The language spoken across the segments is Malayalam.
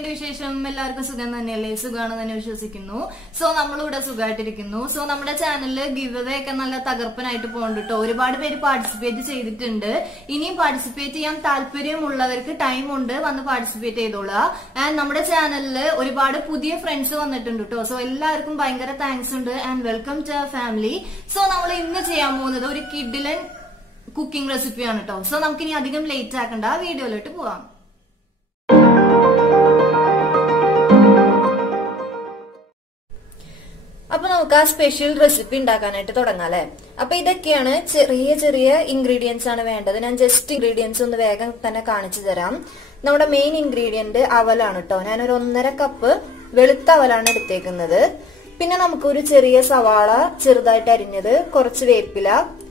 എന്തൊക്കെയുണ്ട് വിശേഷം? എല്ലാവർക്കും സുഖം തന്നെയല്ലേ? സുഖമാണ് തന്നെ വിശ്വസിക്കുന്നു. സോ നമ്മളിവിടെ സുഖമായിട്ടിരിക്കുന്നു. സോ നമ്മുടെ ചാനലില് ഗിവ് അവേ ഒക്കെ നല്ല തകർപ്പനായിട്ട് പോകുന്നുണ്ട് കേട്ടോ. ഒരുപാട് പേര് പാർട്ടിസിപ്പേറ്റ് ചെയ്തിട്ടുണ്ട്. ഇനിയും പാർട്ടിസിപ്പേറ്റ് ചെയ്യാൻ താല്പര്യമുള്ളവർക്ക് ടൈം ഉണ്ട്, വന്ന് പാർട്ടിസിപ്പേറ്റ് ചെയ്തോളുക. ആൻഡ് നമ്മുടെ ചാനലില് ഒരുപാട് പുതിയ ഫ്രണ്ട്സ് വന്നിട്ടുണ്ട് കേട്ടോ. സോ എല്ലാവർക്കും ഭയങ്കര താങ്ക്സ് ഉണ്ട് and welcome to our family. So നമ്മൾ ഇന്ന് ചെയ്യാൻ പോകുന്നത് ഒരു കിഡിലൻ കുക്കിംഗ് റെസിപ്പിയാണ് കേട്ടോ. സോ നമുക്കിനി അധികം ലേറ്റ് ആക്കണ്ട, വീഡിയോയിലോട്ട് പോവാം. അപ്പൊ നമുക്ക് ആ സ്പെഷ്യൽ റെസിപ്പി ഉണ്ടാക്കാനായിട്ട് തുടങ്ങാം അല്ലെ. അപ്പൊ ഇതൊക്കെയാണ് ചെറിയ ചെറിയ ഇൻഗ്രീഡിയൻസ് ആണ് വേണ്ടത്. ഞാൻ ജസ്റ്റ് ഇൻഗ്രീഡിയൻസ് ഒന്ന് വേഗം തന്നെ കാണിച്ചു തരാം. നമ്മുടെ മെയിൻ ഇൻഗ്രീഡിയന്റ് അവലാണ് കേട്ടോ. ഞാനൊരു 1.5 കപ്പ് വെളുത്ത അവലാണ് എടുത്തേക്കുന്നത്. പിന്നെ നമുക്കൊരു ചെറിയ സവാള ചെറുതായിട്ട് അരിഞ്ഞത്, കുറച്ച് വേപ്പില,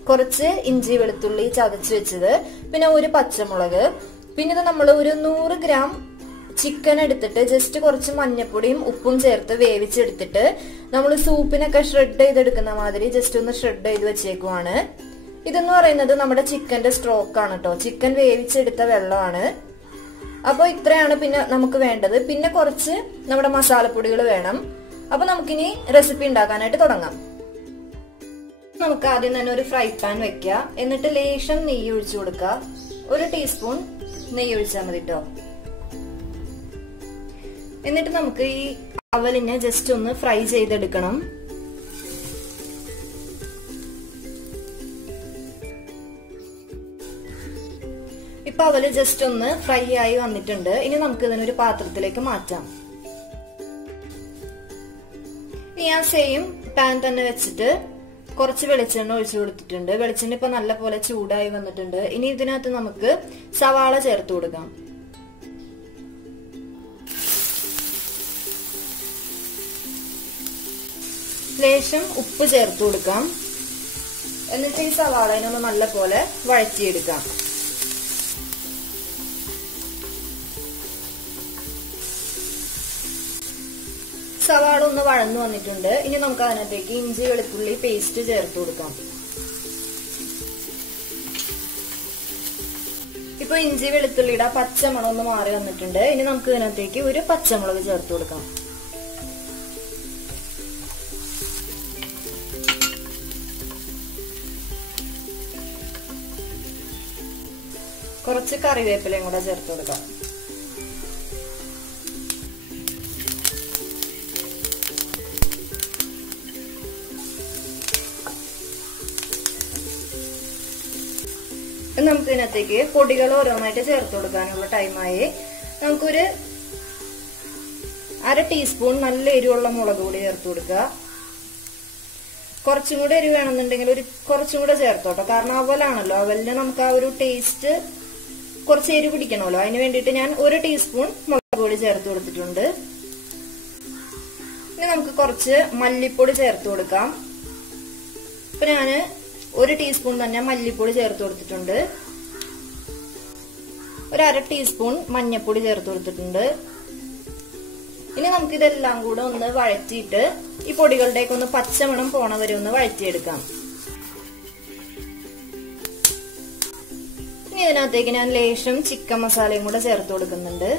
കുറച്ച് ഇഞ്ചി വെളുത്തുള്ളി ചതച്ച് വെച്ചത്, പിന്നെ ഒരു പച്ചമുളക്, പിന്നെ ഇത് നമ്മൾ ഒരു 100 ഗ്രാം ചിക്കൻ എടുത്തിട്ട് ജസ്റ്റ് കുറച്ച് മഞ്ഞപ്പൊടിയും ഉപ്പും ചേർത്ത് വേവിച്ചെടുത്തിട്ട് നമ്മൾ സൂപ്പിനൊക്കെ ഷ്രെഡ് ചെയ്തെടുക്കുന്ന മാതിരി ജസ്റ്റ് ഒന്ന് ഷ്രെഡ് ചെയ്ത് വെച്ചേക്കുവാണ്. ഇതെന്ന് പറയുന്നത് നമ്മുടെ ചിക്കന്റെ സ്ട്രോക്ക് ആണ് കേട്ടോ. ചിക്കൻ വേവിച്ചെടുത്ത വെള്ളമാണ്. അപ്പൊ ഇത്രയാണ് പിന്നെ നമുക്ക് വേണ്ടത്. പിന്നെ കുറച്ച് നമ്മുടെ മസാലപ്പൊടികൾ വേണം. അപ്പൊ നമുക്കിനി റെസിപ്പി ഉണ്ടാക്കാനായിട്ട് തുടങ്ങാം. നമുക്ക് ആദ്യം തന്നെ ഒരു ഫ്രൈ പാൻ വെക്കുക. എന്നിട്ട് ലേശം നെയ്യ് ഒഴിച്ചു കൊടുക്കുക. 1 ടീസ്പൂൺ നെയ്യ് ഒഴിച്ചാൽ മതി കേട്ടോ. എന്നിട്ട് നമുക്ക് ഈ അവലിനെ ജസ്റ്റ് ഒന്ന് ഫ്രൈ ചെയ്തെടുക്കണം. ഇപ്പൊ അവല് ജസ്റ്റ് ഒന്ന് ഫ്രൈ ആയി വന്നിട്ടുണ്ട്. ഇനി നമുക്ക് ഇതിനൊരു പാത്രത്തിലേക്ക് മാറ്റാം. ഞാൻ സെയിം പാൻ തന്നെ വെച്ചിട്ട് കുറച്ച് വെളിച്ചെണ്ണ ഒഴിച്ചു കൊടുത്തിട്ടുണ്ട്. വെളിച്ചെണ്ണ ഇപ്പൊ നല്ല പോലെ ചൂടായി വന്നിട്ടുണ്ട്. ഇനി ഇതിനകത്ത് നമുക്ക് സവാള ചേർത്ത് കൊടുക്കാം. ലേശം ഉപ്പ് ചേർത്ത് കൊടുക്കാം. എന്നിട്ട് ഈ സവാളനെ നല്ല പോലെ വഴറ്റിയെടുക്കാം. സവാള ഒന്ന് വഴന്നു വന്നിട്ടുണ്ട്. ഇനി നമുക്ക് അതിനകത്തേക്ക് ഇഞ്ചി വെളുത്തുള്ളി പേസ്റ്റ് ചേർത്ത് കൊടുക്കാം. ഇപ്പൊ ഇഞ്ചി വെളുത്തുള്ളിയുടെ പച്ചമണം ഒന്ന് മാറി വന്നിട്ടുണ്ട്. ഇനി നമുക്ക് ഇതിനകത്തേക്ക് ഒരു പച്ചമുളക് ചേർത്ത് കൊടുക്കാം. കുറച്ച് കറിവേപ്പിലയും കൂടെ ചേർത്ത് കൊടുക്കാം. നമുക്ക് ഇതിനകത്തേക്ക് പൊടികൾ ഓരോന്നായിട്ട് ചേർത്ത് കൊടുക്കാനുള്ള ടൈമായി. നമുക്കൊരു 1/2 ടീസ്പൂൺ നല്ല എരിവുള്ള മുളക് പൊടി ചേർത്ത് കൊടുക്കുക. കുറച്ചും കൂടെ എരിവ് വേണമെന്നുണ്ടെങ്കിൽ കുറച്ചും കൂടെ ചേർത്തോട്ടോ. കാരണം അവലാണല്ലോ, അവലിന് നമുക്ക് ആ ഒരു ടേസ്റ്റ് കുറച്ച് എരിവ് പിടിക്കണമല്ലോ. അതിന് വേണ്ടിയിട്ട് ഞാൻ 1 ടീസ്പൂൺ മുളക് പൊടി ചേർത്ത് കൊടുത്തിട്ടുണ്ട്. ഇനി നമുക്ക് കുറച്ച് മല്ലിപ്പൊടി ചേർത്ത് കൊടുക്കാം. ഇപ്പൊ ഞാന് 1 ടീസ്പൂൺ തന്നെ മല്ലിപ്പൊടി ചേർത്ത് കൊടുത്തിട്ടുണ്ട്. 1/2 ടീസ്പൂൺ മഞ്ഞൾപ്പൊടി ചേർത്ത് കൊടുത്തിട്ടുണ്ട്. ഇനി നമുക്ക് ഇതെല്ലാം കൂടെ ഒന്ന് വഴറ്റിയിട്ട് ഈ പൊടികളുടെയൊക്കെ ഒന്ന് പച്ചമണം പോണ വരെ ഒന്ന് വഴറ്റിയെടുക്കാം. ഇനി ഇതിനകത്തേക്ക് ഞാൻ ലേശം ചിക്കൻ മസാലയും കൂടെ ചേർത്ത് കൊടുക്കുന്നുണ്ട്.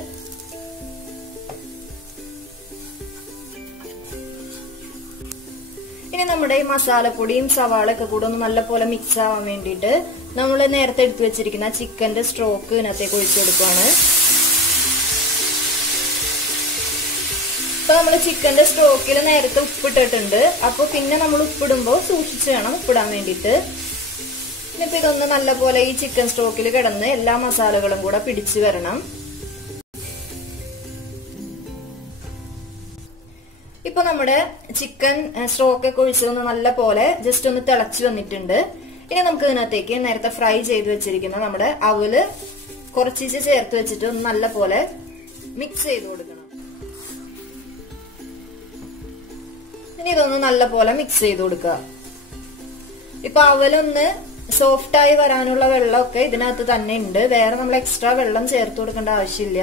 ഇനി നമ്മുടെ ഈ മസാലപ്പൊടിയും സവാളൊക്കെ കൂടെ ഒന്ന് നല്ലപോലെ മിക്സ് ആവാൻ വേണ്ടിയിട്ട് നമ്മൾ നേരത്തെ എടുത്തു വെച്ചിരിക്കുന്ന ചിക്കന്റെ സ്ട്രോക്ക് ഇതിനകത്തേക്ക് ഒഴിച്ചു കൊടുക്കുവാണ്. ഇപ്പൊ നമ്മൾ ചിക്കന്റെ സ്ട്രോക്കിൽ നേരത്തെ ഉപ്പിട്ടിട്ടുണ്ട്. അപ്പൊ പിന്നെ നമ്മൾ ഉപ്പിടുമ്പോൾ സൂക്ഷിച്ച് വേണം ഉപ്പിടാൻ വേണ്ടിയിട്ട്. ഇനിയിപ്പോ ഇതൊന്ന് നല്ലപോലെ ഈ ചിക്കൻ സ്ട്രോക്കിൽ കിടന്ന് എല്ലാ മസാലകളും കൂടെ പിടിച്ചു വരണം. ഇപ്പൊ നമ്മുടെ ചിക്കൻ സ്ട്രോക്കൊക്കെ ഒഴിച്ചതൊന്ന് നല്ല പോലെ ജസ്റ്റ് ഒന്ന് തിളച്ചു വന്നിട്ടുണ്ട്. ഇനി നമുക്ക് ഇതിനകത്തേക്ക് നേരത്തെ ഫ്രൈ ചെയ്ത് വെച്ചിരിക്കുന്ന നമ്മുടെ അവല് കുറച്ച് ചേർത്ത് വെച്ചിട്ട് ഒന്ന് നല്ല പോലെ മിക്സ് ചെയ്ത് കൊടുക്കണം. ഇനി ഇതൊന്ന് നല്ല പോലെ മിക്സ് ചെയ്ത് കൊടുക്കുക. ഇപ്പൊ അവലൊന്ന് സോഫ്റ്റ് ആയി വരാനുള്ള വെള്ളമൊക്കെ ഇതിനകത്ത് തന്നെ ഉണ്ട്. വേറെ നമ്മൾ എക്സ്ട്രാ വെള്ളം ചേർത്ത് കൊടുക്കേണ്ട ആവശ്യമില്ല.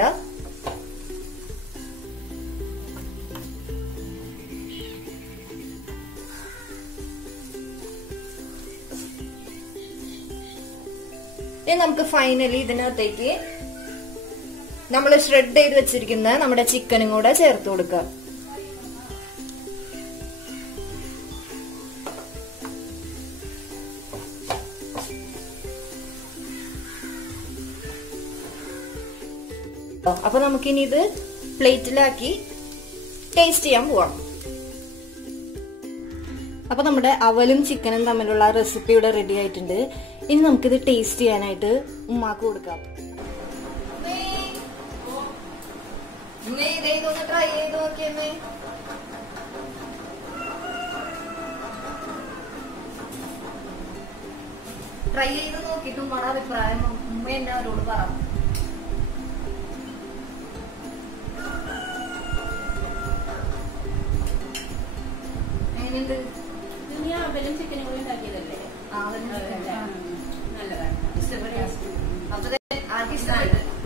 ഇനി നമുക്ക് ഫൈനലി ഇതിനകത്തേക്ക് നമ്മൾ ഷ്രെഡ് ചെയ്ത് വെച്ചിരിക്കുന്ന നമ്മുടെ ചിക്കനും കൂടെ ചേർത്ത് കൊടുക്കുക. അപ്പൊ നമുക്കിനി ഇത് പ്ലേറ്റിലാക്കി ടേസ്റ്റ് ചെയ്യാൻ പോവാം. അപ്പൊ നമ്മുടെ അവലും ചിക്കനും തമ്മിലുള്ള റെസിപ്പി ഇവിടെ റെഡി ആയിട്ടുണ്ട്. ഇനി നമുക്കിത് ടേസ്റ്റ് ചെയ്യാനായിട്ട് ഉമ്മാക്ക് കൊടുക്കാം. ട്രൈ ചെയ്ത് നോക്കിയമ്മേ. ട്രൈ ചെയ്ത് നോക്കിയിട്ട് ഉമ്മയുടെ അഭിപ്രായം ഉമ്മ എന്നെ അവരോട് പറ. അവലും ചിക്കനും കൂടി ഉണ്ടാക്കിയതല്ലേ?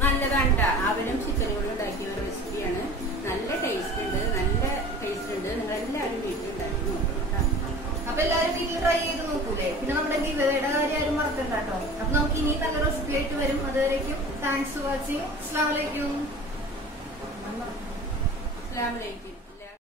നല്ലതാണ്ട. അവലും ചിക്കനും കൂടി ഉണ്ടാക്കിയ ഒരു റെസിപ്പിയാണ്. നല്ല ടേസ്റ്റ് ഉണ്ട്, നല്ല ടേസ്റ്റ് ഉണ്ട്. നിങ്ങൾ എല്ലാവരും വീട്ടിലുണ്ടാക്കി നോക്കണം. അപ്പൊ എല്ലാവരും വീട്ടിൽ ട്രൈ ചെയ്ത് നോക്കൂലേ? പിന്നെ നമ്മുടെ ഗിവയുടെ കാര്യം ആരും മറക്കണ്ട കേട്ടോ. അപ്പൊ നമുക്ക് ഇനി നല്ല റെസിപ്പി ആയിട്ട് വരും. അതുവരേക്കും താങ്ക്സ് ഫോർ വാച്ചിങ്. അസ്സലാമു അലൈക്കും.